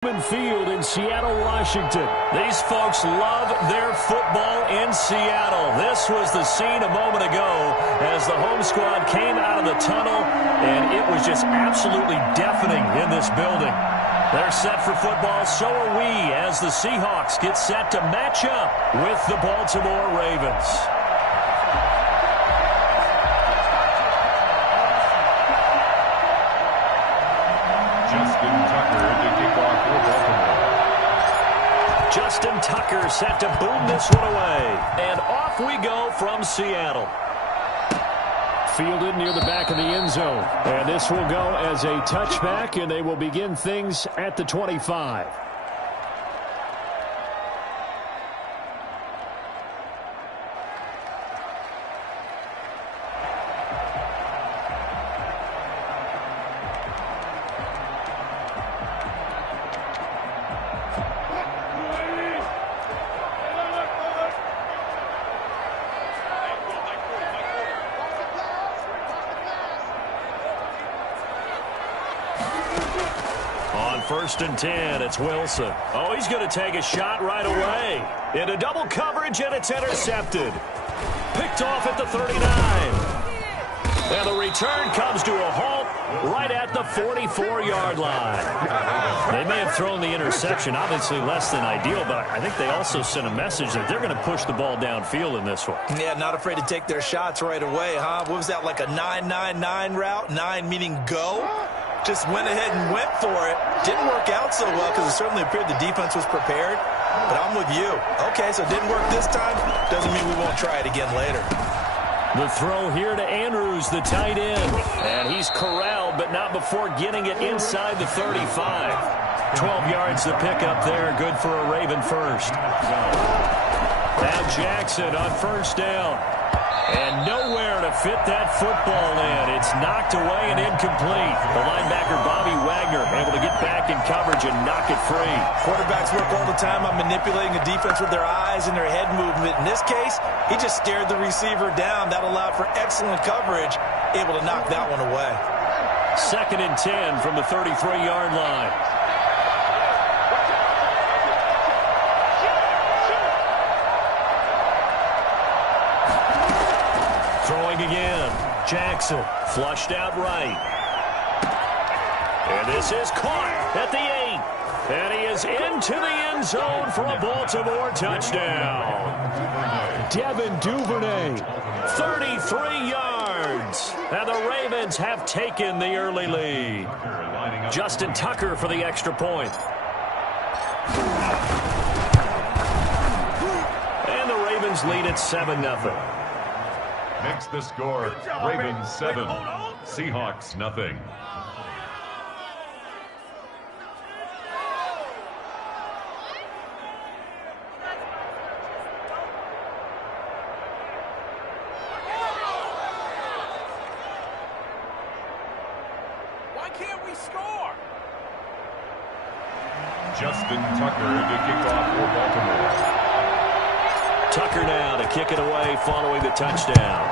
Field in Seattle, Washington. These folks love their football in Seattle. This was the scene a moment ago as the home squad came out of the tunnel, and it was just absolutely deafening in this building. They're set for football, so are we, as the Seahawks get set to match up with the Baltimore Ravens. Justin Tucker set to boom this one away. And off we go from Seattle. Fielded near the back of the end zone. And this will go as a touchback, and they will begin things at the 25. First and 10, it's Wilson. Oh, he's going to take a shot right away. Into double coverage, and it's intercepted. Picked off at the 39. And the return comes to a halt right at the 44-yard line. They may have thrown the interception, obviously less than ideal, but I think they also sent a message that they're going to push the ball downfield in this one. Yeah, not afraid to take their shots right away, huh? What was that, like a 9-9-9 route? 9 meaning go? Just went ahead and went for it. Didn't work out so well because it certainly appeared the defense was prepared. But I'm with you. Okay, so it didn't work this time. Doesn't mean we won't try it again later. The throw here to Andrews, the tight end. And he's corralled, but not before getting it inside the 35. 12 yards to pick up there. Good for a Raven first. Now Jackson on first down. And nowhere to fit that football in. It's knocked away and incomplete. The linebacker, Bobby Wagner, able to get back in coverage and knock it free. Quarterbacks work all the time on manipulating the defense with their eyes and their head movement. In this case, he just stared the receiver down. That allowed for excellent coverage, able to knock that one away. Second and 10 from the 33-yard line. Throwing again. Jackson flushed out right. And this is caught at the 8. And he is into the end zone for a Baltimore touchdown. Devin Duvernay. 33 yards. And the Ravens have taken the early lead. Justin Tucker for the extra point. And the Ravens lead at 7-0. Next the score, Ravens 7, Seahawks nothing. Why can't we score? Justin Tucker to kick off for Baltimore. Tucker now to kick it away following the touchdown.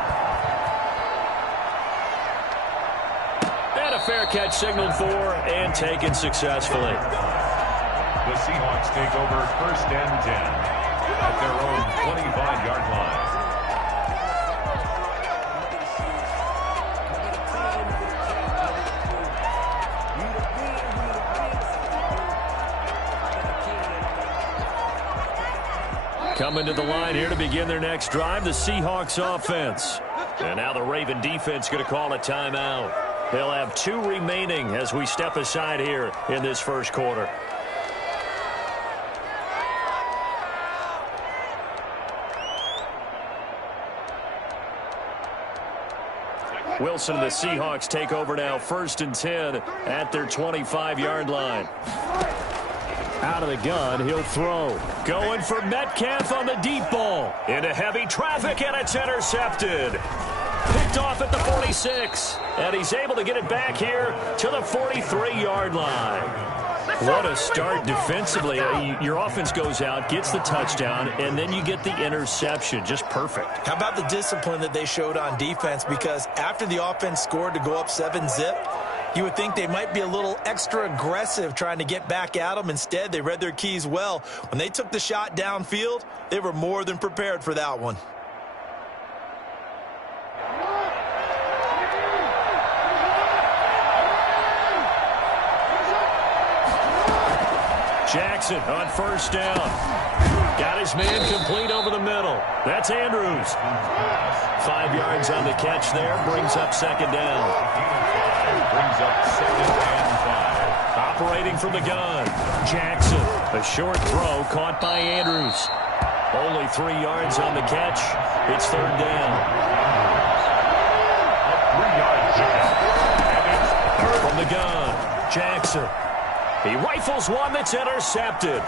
And a fair catch signaled for and taken successfully. The Seahawks take over first and 10 at their own 25-yard line. Coming to the line here to begin their next drive, the Seahawks offense. And now the Raven defense going to call a timeout. They'll have 2 remaining as we step aside here in this first quarter. Wilson and the Seahawks take over now, first and 10 at their 25-yard line. Out of the gun, he'll throw. Going for Metcalf on the deep ball. Into heavy traffic, and it's intercepted. Picked off at the 46. And he's able to get it back here to the 43-yard line. What a start defensively. Your offense goes out, gets the touchdown, and then you get the interception. Just perfect. How about the discipline that they showed on defense? Because after the offense scored to go up 7-0, You would think they might be a little extra aggressive trying to get back at them. Instead, they read their keys well. When they took the shot downfield, they were more than prepared for that one. Jackson on first down. Got his man complete over the middle. That's Andrews. 5 yards on the catch there. Brings up second down. Brings up second and 5. Operating from the gun. Jackson. A short throw caught by Andrews. Only 3 yards on the catch. It's third down. A 3-yard pickup. And it's third. From the gun. Jackson. He rifles one that's intercepted.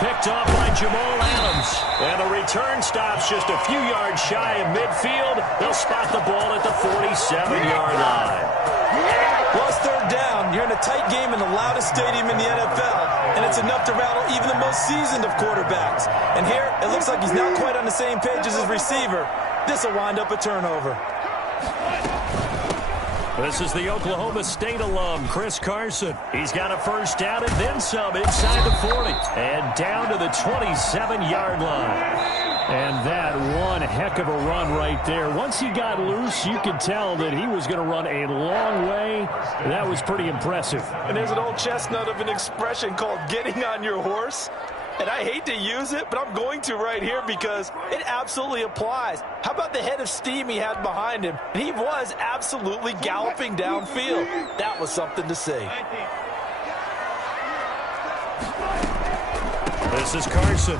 Picked off by Jamal Adams. And the return stops just a few yards shy of midfield. They'll spot the ball at the 47-yard line. Well, it's third down. You're in a tight game in the loudest stadium in the NFL, and it's enough to rattle even the most seasoned of quarterbacks. And here, it looks like he's not quite on the same page as his receiver. This will wind up a turnover. This is the Oklahoma State alum, Chris Carson. He's got a first down and then some inside the 40. And down to the 27-yard line. And that one heck of a run right there. Once he got loose, you could tell that he was going to run a long way. That was pretty impressive. And there's an old chestnut of an expression called getting on your horse. And I hate to use it, but I'm going to right here because it absolutely applies. How about the head of steam he had behind him? He was absolutely galloping downfield. That was something to see. This is Carson.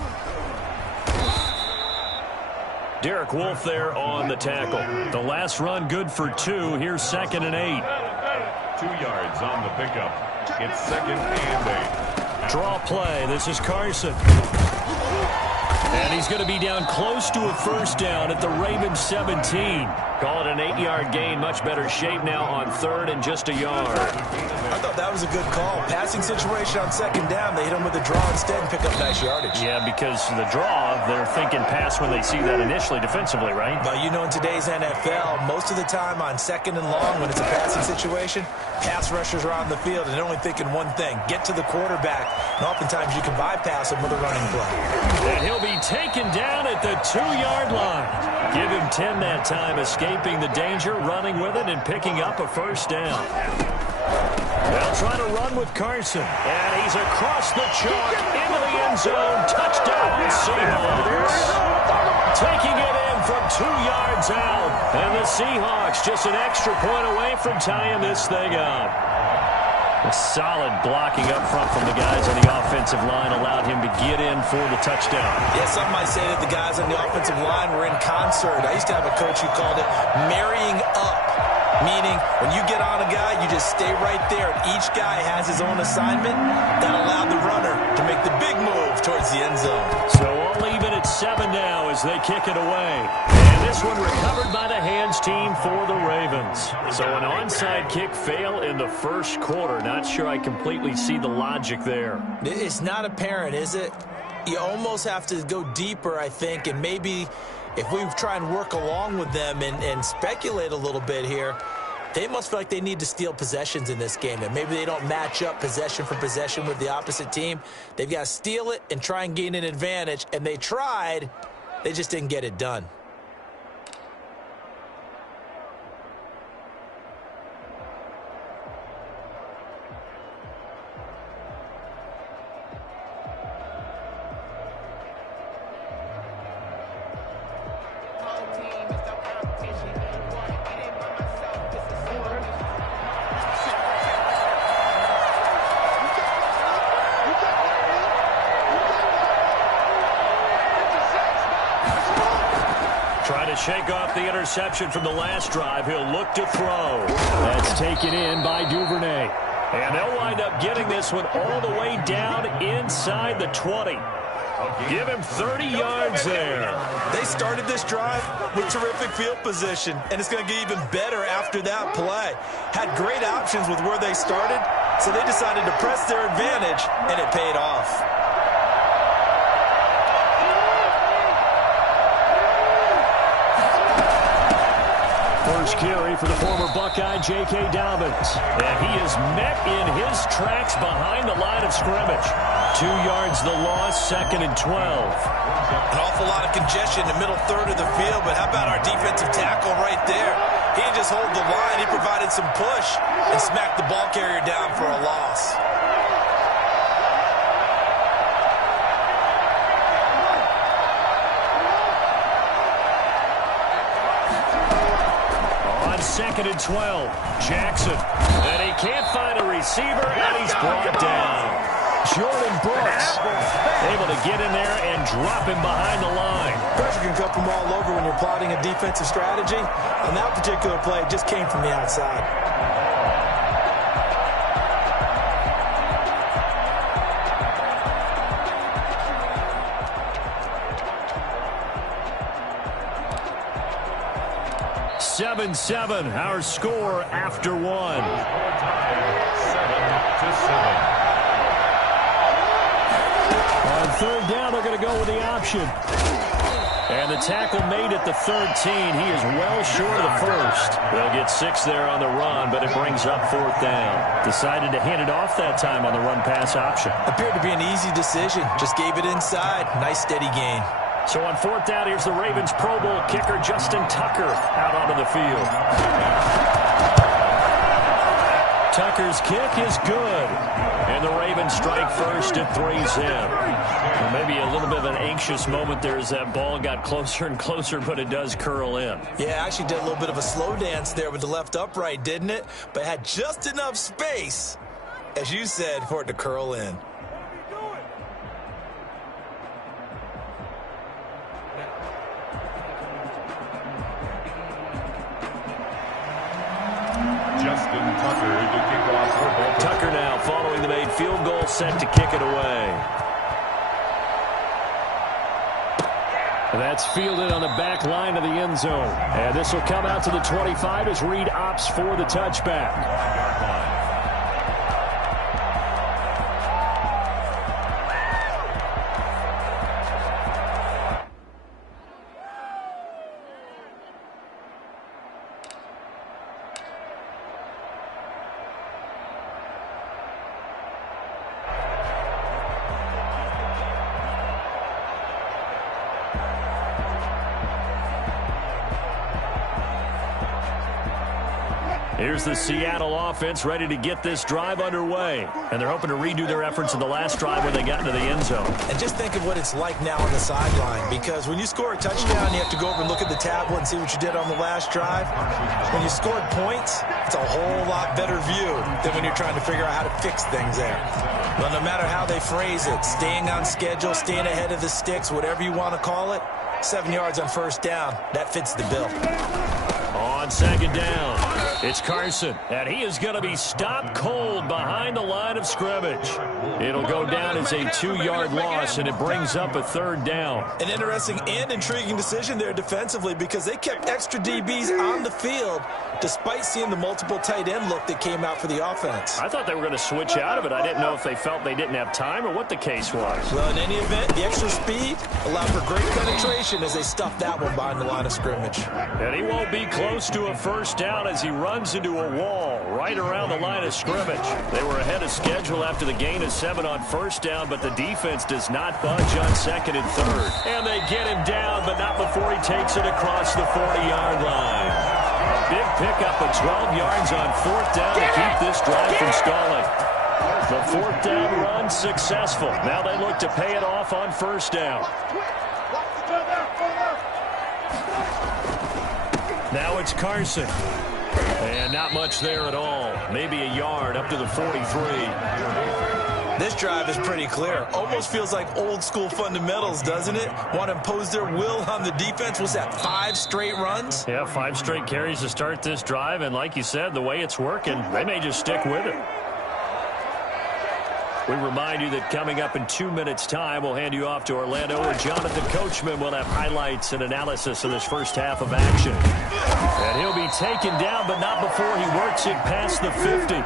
Derek Wolfe there on the tackle. The last run good for 2. Here's second and 8. 2 yards on the pickup. It's second and 8. Draw play. This is Carson. And he's going to be down close to a first down at the Ravens 17. Call it an 8-yard gain. Much better shape now on third and just a yard. I thought that was a good call. Passing situation on second down. They hit him with a draw instead and pick up nice yardage. Yeah, because the draw, they're thinking pass when they see that initially defensively, right? But you know, in today's NFL, most of the time on second and long when it's a passing situation, pass rushers are on the field and they're only thinking one thing, get to the quarterback. And oftentimes you can bypass him with a running play. And he'll be taken down at the 2-yard line. Give him 10 that time, escaping the danger, running with it, and picking up a first down. They'll try to run with Carson. And he's across the chalk into the end zone. Touchdown, Seahawks. Taking it in from 2 yards out. And the Seahawks just an extra point away from tying this thing up. A solid blocking up front from the guys on the offensive line allowed him to get in for the touchdown. Yeah, some might say that the guys on the offensive line were in concert. I used to have a coach who called it marrying up, meaning when you get on a guy, you just stay right there, and each guy has his own assignment. That allowed the runner to make the big move towards the end zone. So all even at 7 now as they kick it away. And this one recovered by the hands team for the Ravens. So an onside kick fail in the first quarter. Not sure I completely see the logic there. It's not apparent, is it? You almost have to go deeper, I think, and maybe if we try and work along with them and speculate a little bit here, they must feel like they need to steal possessions in this game, and maybe they don't match up possession for possession with the opposite team. They've got to steal it and try and gain an advantage, and they tried. They just didn't get it done. Shake off the interception from the last drive. He'll look to throw. That's taken in by Duvernay. And they'll wind up getting this one all the way down inside the 20. Give him 30 yards there. They started this drive with terrific field position, and it's going to get even better after that play. Had great options with where they started, so they decided to press their advantage, and it paid off. Huge carry for the former Buckeye, J.K. Dobbins. And he is met in his tracks behind the line of scrimmage. 2 yards the loss, 2nd and 12. An awful lot of congestion in the middle third of the field, but how about our defensive tackle right there? He didn't just hold the line, he provided some push and smacked the ball carrier down for a loss. On 2nd and 12, Jackson. And he can't find a receiver, and he's brought down. Jordan Brooks able to get in there and drop him behind the line. Pressure can come from all over when you're plotting a defensive strategy. On that particular play, it just came from the outside. Our score after 1. 7-7. On 3rd down, they're going to go with the option. And the tackle made at the 13. He is well short of the 1st. They'll get 6 there on the run, but it brings up 4th down. Decided to hand it off that time on the run-pass option. Appeared to be an easy decision. Just gave it inside. Nice, steady gain. So on 4th down, here's the Ravens Pro Bowl kicker Justin Tucker out onto the field. Tucker's kick is good. And the Ravens strike first at 3-zip. Well, maybe a little bit of an anxious moment there as that ball got closer and closer, but it does curl in. Yeah, actually did a little bit of a slow dance there with the left upright, didn't it? But had just enough space, as you said, for it to curl in. Justin Tucker to kick off for Baltimore. Tucker now following the made field goal, set to kick it away. That's fielded on the back line of the end zone. And this will come out to the 25 as Reed opts for the touchback. Here's the Seattle offense ready to get this drive underway. And they're hoping to redo their efforts in the last drive when they got into the end zone. And just think of what it's like now on the sideline, because when you score a touchdown, you have to go over and look at the tablet and see what you did on the last drive. When you scored points, it's a whole lot better view than when you're trying to figure out how to fix things there. But no matter how they phrase it, staying on schedule, staying ahead of the sticks, whatever you want to call it, 7 yards on 1st down, that fits the bill. On 2nd down, it's Carson, and he is going to be stopped cold behind the line of scrimmage. It'll go down as a 2-yard loss, and it brings up a 3rd down. An interesting and intriguing decision there defensively, because they kept extra DBs on the field despite seeing the multiple tight end look that came out for the offense. I thought they were going to switch out of it. I didn't know if they felt they didn't have time or what the case was. Well, in any event, the extra speed allowed for great penetration as they stuffed that one behind the line of scrimmage. And he won't be close to a 1st down as he runs into a wall right around the line of scrimmage. They were ahead of schedule after the gain of 7 on 1st down, but the defense does not budge on 2nd and 3rd. And they get him down, but not before he takes it across the 40-yard line. A big pickup of 12 yards on 4th down to keep this drive from stalling. The 4th down run successful. Now they look to pay it off on 1st down. Now it's Carson. And not much there at all. Maybe a yard up to the 43. This drive is pretty clear. Almost feels like old school fundamentals, doesn't it? Want to impose their will on the defense. Was that 5 straight runs? Yeah, 5 straight carries to start this drive. And like you said, the way it's working, they may just stick with it. We remind you that coming up in 2 minutes' time, we'll hand you off to Orlando, where Jonathan Coachman will have highlights and analysis of this first half of action. And he'll be taken down, but not before he works it past the 50.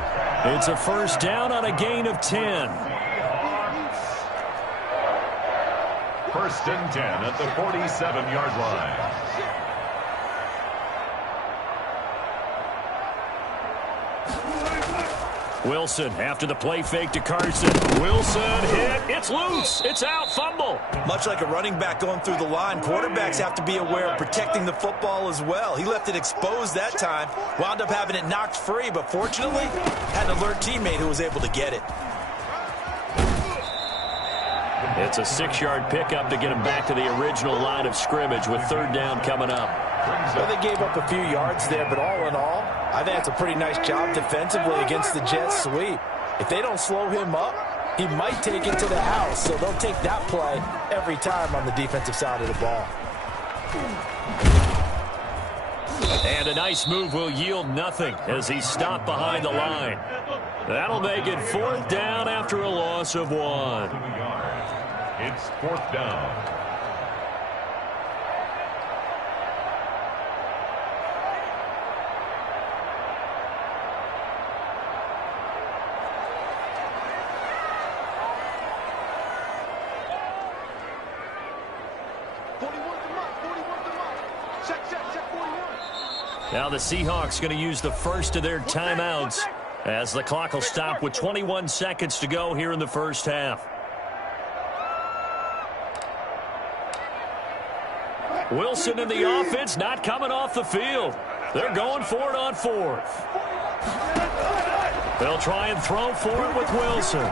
It's a 1st down on a gain of 10. 1st and 10 at the 47-yard line. Wilson after the play fake to Carson. Wilson hit. It's loose. It's out. Fumble. Much like a running back going through the line, quarterbacks have to be aware of protecting the football as well. He left it exposed that time, wound up having it knocked free, but fortunately had an alert teammate who was able to get it. It's a 6-yard pickup to get him back to the original line of scrimmage with third down coming up. Well, they gave up a few yards there, but all in all, I think it's a pretty nice job defensively against the Jets sweep. If they don't slow him up, he might take it to the house, so they'll take that play every time on the defensive side of the ball. And a nice move will yield nothing as he's stopped behind the line. That'll make it 4th down after a loss of 1. It's 4th down. Now the Seahawks going to use the first of their timeouts as the clock will stop with 21 seconds to go here in the first half. Wilson in the offense not coming off the field. They're going for it on 4th. They'll try and throw for it with Wilson.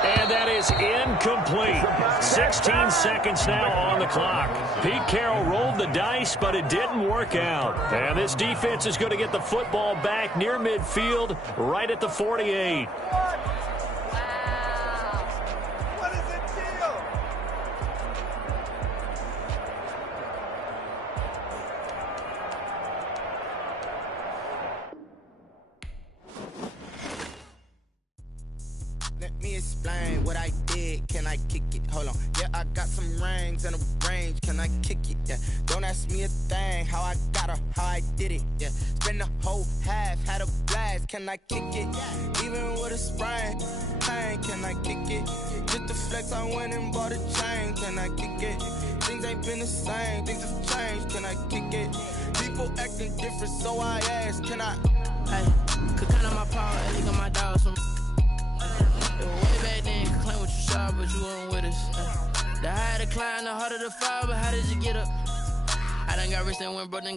And that is incomplete. 16 seconds now on the clock. Pete Carroll rolled the dice, but it didn't work out. And this defense is going to get the football back near midfield, right at the 48. Let me explain what I did. Can I kick it? Hold on. Yeah, I got some rings and a range. Can I kick it? Yeah. Don't ask me a thing. How I got her, how I did it. Yeah. Spend the whole half, had a blast. Can I kick it? Even with a sprain. Pain, can I kick it? Just the flex, I went and bought a chain. Can I kick it? Things ain't been the same. Things have changed. Can I kick it? People acting different, so I ask. Can I? Hey, could count on my power, and look at my dogs from. Way back then, could claim what you saw, but you weren't with us. The higher the climb, the harder the fall, but how did you get up? I done got rich and went broke, then got